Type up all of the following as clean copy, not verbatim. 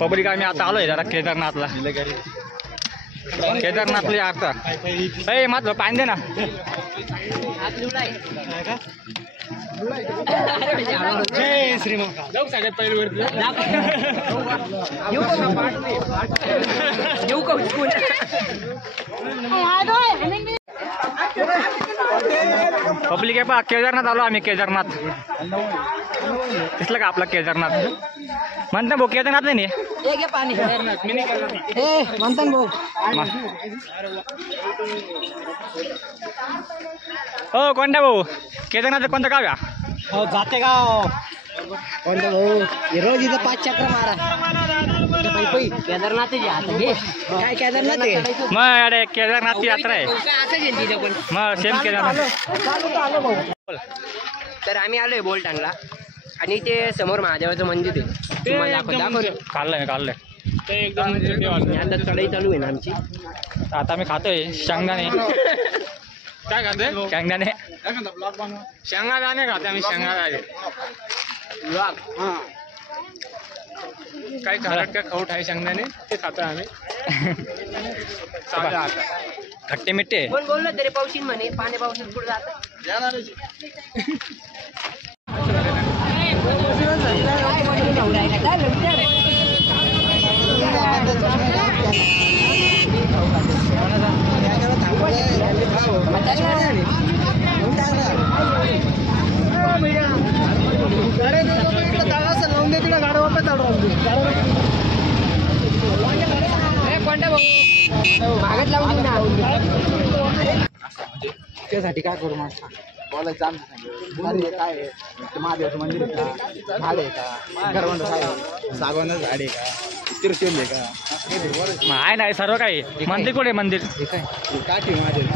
Public आम्ही आता आलोय जरा केदारनाथला. केदारनाथला आता ए माझं पाणी दे ना. जय श्रीमान जाऊ सगळ्यात पहिले वरती येऊ का उचकून पब्लिक आहे पा. केदारनाथ आलो आम्ही. केदारनाथ दिसलं का आपला केदारनाथ म्हणता भाऊ. केदारनाथ नाही पाणी म्हणता भाऊ. हो कोणत्या भाऊ केदारनाथ कोणतं गाव या हो जाते गाव कोणता भाऊ रोज इथं 5 चक्र मारा. केदारनाथ काय केदारनाथ मग अरे केदारनाथची यात्रा आहे मग सेम केदारनाथ. तर आम्ही आलोय बोलटांगला आणि ते समोर महादेवाचं मंदिर आहे. काढलंय ते एकदम आता चढाई चालू आहे ना आमची. आता आम्ही खातोय शेंगदाणे. काय खातोय शेंगदाणे शेंगादाणे खाते आम्ही. शेंगादाणे काय खारट का खाऊट आहे शेंगदाणे ते खातो आम्ही. खट्टे मिठ्ठे कोण बोललं तरी पावशीन म्हणे पाणी पावसात पुढे जात. मागत लावून त्यासाठी काय करू मग बोलायचं आमचं काय महादेवाचं मंदिर आहे का, झाड आहे का, करवंद आहे, सागवान झाड आहे का, त्रिशूल आहे का, आहे नाही सर्व काही. मंदिर कुठे मंदिर काठी महादेव.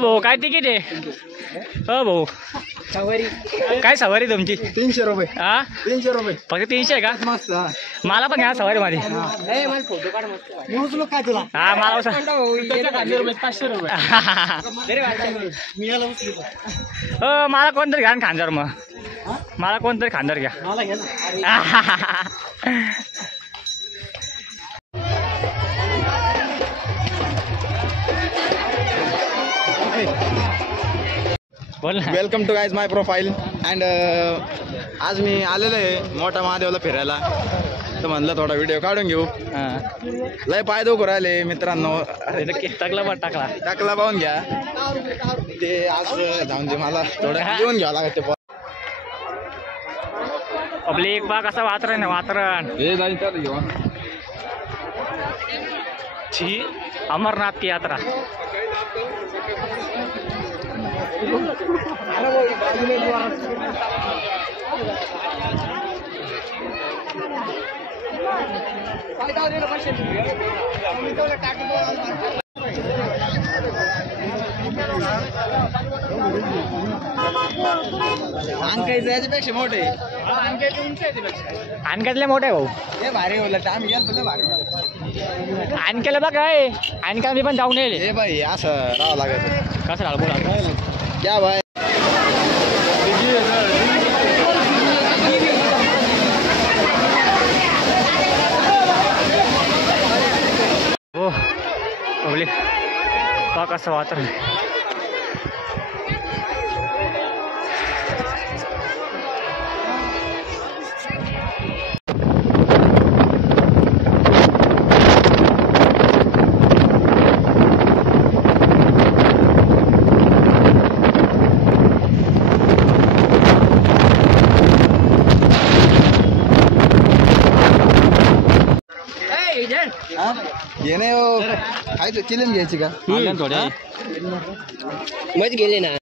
भाऊ काय तिकीट आहे. हो भाऊ सवारी काय सवारी तुमची. 300 रुपये. हा 300 रुपये फक्त 300 आहे का. मस्त. मला पण घ्या सवारी मध्ये. मला फोटो काढ मस्त. मी उचलू काय तुला. हा मला 500 रुपये मी याला उचलू. हो मला कोणतरी घ्या ना खांदार. मग मला कोणतरी खांदार घ्या. मला घे ना. बोल ना. Welcome to guys my profile. And आज मी आलेलो आहे मोठा महादेवला फिरायला. तर म्हणलं थोडा व्हिडिओ काढून घेऊ. लय पाय दुखू राहिले मित्रांनो. टाकला पण टाकला टाकला पाहून घ्या. ते आज जाऊन दे मला थोडं घेऊन घ्यावं लागत ते. पब्लिक बा कसं वातावरण आहे. वातावरण छी अमरनाथ की यात्रा. अंकायचं याच्यापेक्षा मोठे. आणक्यातले मोठे आहे भाऊ. हे भारी बोलत आम्ही गेलो तर भारी. आणक्याला बघ काय. आणक्या मी पण जाऊन येईल. हे बाई असं राहावं लागत. कसं राहा बोला क्या बाय. हो पब्लिक बा कसं वातावरण. घेणे खायचं चिलीम घ्यायची का. थोडे मज गेले ना.